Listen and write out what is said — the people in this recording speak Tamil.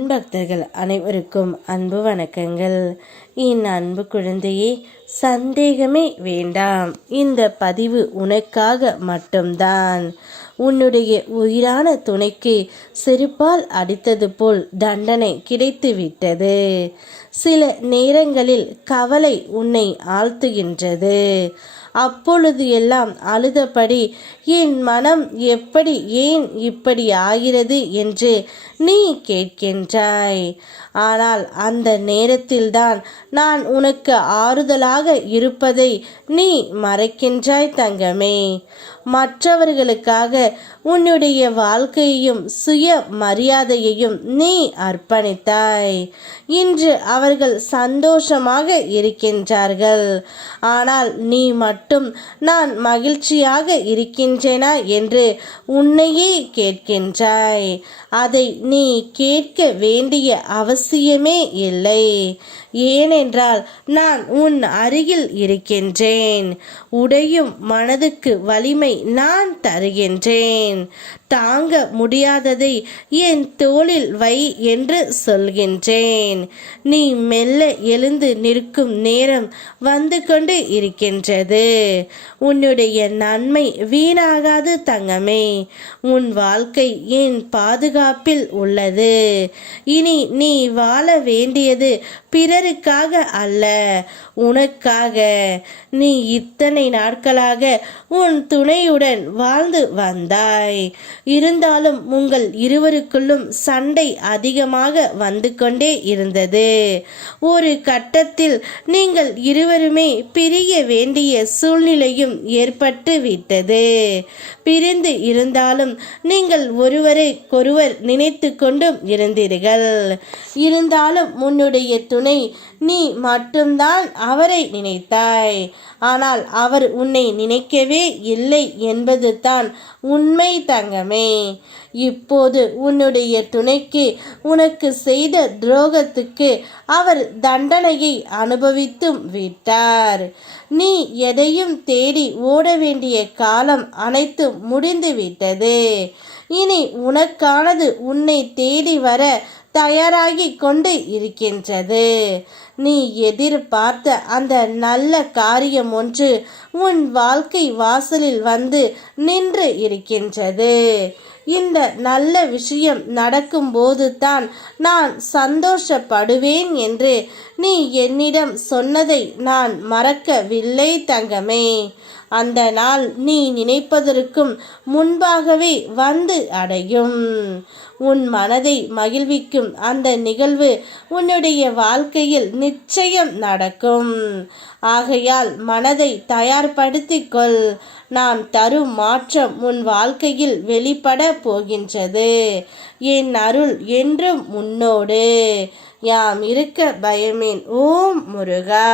என் பக்தர்கள் அனைவருக்கும் அன்பு வணக்கங்கள். என் அன்பு குழந்தையே சந்தேகமே வேண்டாம். இந்த பதிவு உனக்காக மட்டும்தான். உன்னுடைய உயிரான துணைக்கு செருப்பால் அடித்தது போல் தண்டனை கிடைத்து விட்டது சில நேரங்களில் கவலை உன்னை ஆழ்த்துகின்றது. அப்பொழுது எல்லாம் அழுதபடி என் மனம் எப்படி ஏன் இப்படி ஆகிறது என்று நீ கேட்கின்றாய். ஆனால் அந்த நேரத்தில்தான் நான் உனக்கு ஆறுதலாக இருப்பதை நீ மறைக்கின்றாய் தங்கமே. மற்றவர்களுக்காக உன்னுடைய வாழ்க்கையையும் சுய மரியாதையையும் நீ அர்ப்பணித்தாய். இன்று அவர்கள் சந்தோஷமாக இருக்கின்றார்கள். ஆனால் நீ மட்டும் மட்டும் நான் மகிழ்ச்சியாக இருக்கின்றேனா என்று உன்னையே கேட்கின்றாய். அதை நீ கேட்க வேண்டிய அவசியமே இல்லை. ஏனென்றால் நான் உன் அருகில் இருக்கின்றேன். உடையும் மனதுக்கு வலிமை நான் தருகின்றேன். தாங்க முடியாததை என் தோளில் வை என்று சொல்கின்றேன். நீ மெல்ல எழுந்து நிற்கும் நேரம் வந்து கொண்டு இருக்கின்றது. உன்னுடைய நன்மை வீணாகாது தங்கமே. உன் வாழ்க்கை என் பாதுகாப்பில் உள்ளது. இனி நீ வாழ வேண்டியது பிறருக்காக அல்ல உனக்காக. நீ இத்தனை நாட்களாக உன் துணையுடன் வாழ்ந்து வந்தாய். இருந்தாலும் உங்கள் இருவருக்குள்ளும் சண்டை அதிகமாக வந்து கொண்டே இருந்தது. ஒரு கட்டத்தில் நீங்கள் இருவருமே பிரிய வேண்டிய சூழ்நிலையும் ஏற்பட்டு விட்டது பிரிந்து இருந்தாலும் நீங்கள் ஒருவரை ஒருவர் நினைத்து கொண்டும் இருந்தீர்கள். இருந்தாலும் உன்னுடைய துணை நீ மட்டும்தான் அவரை நினைத்தாய். ஆனால் அவர் உன்னை நினைக்கவே இல்லை என்பது தான் உண்மை தங்கமே. இப்போது உன்னுடைய துணைக்கு உனக்கு செய்த துரோகத்துக்கு அவர் தண்டனையை அனுபவித்தும் விட்டார். நீ எதை எதையும் தேடி ஓட வேண்டிய காலம் அனைத்தும் முடிந்து விட்டது இனி உனக்கானது உன்னை தேடி வர தயாராகி கொண்டு இருக்கின்றது. நீ எதிர்பார்த்த அந்த நல்ல காரியம் ஒன்று உன் வாழ்க்கை வாசலில் வந்து நின்று இருக்கின்றது. இந்த நல்ல விஷயம் நடக்கும்போது தான் நான் சந்தோஷப்படுவேன் என்று நீ என்னிடம் சொன்னதை நான் மறக்கவில்லை தங்கமே. அந்த நாள் நீ நினைப்பதற்கும் முன்பாகவே வந்து அடையும். உன் மனதை மகிழ்விக்கும் அந்த நிகழ்வு உன்னுடைய வாழ்க்கையில் நிச்சயம் நடக்கும். ஆகையால் மனதை தயார்படுத்திக்கொள் நான் தரும் மாற்றம் உன் வாழ்க்கையில் வெளிப்பட போகின்றது. என் அருள் என்றும் முன்னோடு யாம் இருக்க பயமேன். ஓம் முருகா.